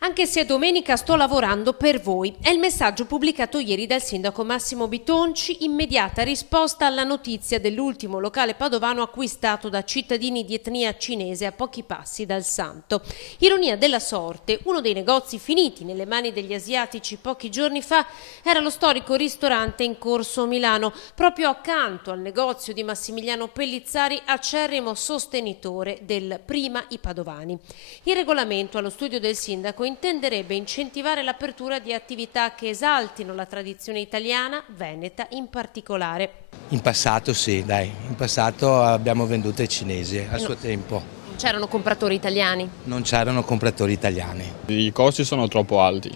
Anche se è domenica sto lavorando per voi. È il messaggio pubblicato ieri dal sindaco Massimo Bitonci, immediata risposta alla notizia dell'ultimo locale padovano acquistato da cittadini di etnia cinese a pochi passi dal Santo. Ironia della sorte, uno dei negozi finiti nelle mani degli asiatici pochi giorni fa era lo storico ristorante in Corso Milano, proprio accanto al negozio di Massimiliano Pellizzari, acerrimo sostenitore del Prima i Padovani. Il regolamento allo studio del sindaco intenderebbe incentivare l'apertura di attività che esaltino la tradizione italiana, veneta in particolare. In passato sì, in passato abbiamo venduto ai cinesi a suo tempo. Non c'erano compratori italiani? Non c'erano compratori italiani. I costi sono troppo alti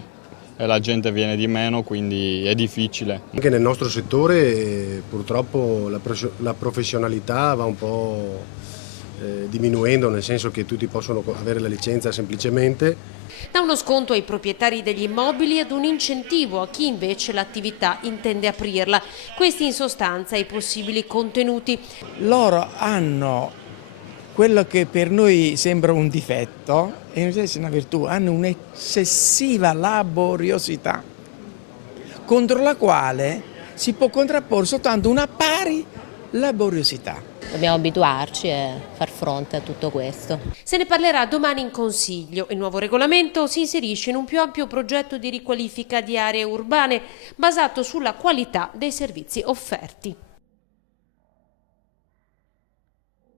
e la gente viene di meno, quindi è difficile. Anche nel nostro settore purtroppo la professionalità va un po' diminuendo, nel senso che tutti possono avere la licenza semplicemente. Da uno sconto ai proprietari degli immobili ad un incentivo a chi invece l'attività intende aprirla. Questi in sostanza i possibili contenuti. Loro hanno quello che per noi sembra un difetto e invece è una virtù, hanno un'eccessiva laboriosità contro la quale si può contrapporre soltanto una pari laboriosità. Dobbiamo abituarci e far fronte a tutto questo. Se ne parlerà domani in Consiglio. Il nuovo regolamento si inserisce in un più ampio progetto di riqualifica di aree urbane basato sulla qualità dei servizi offerti.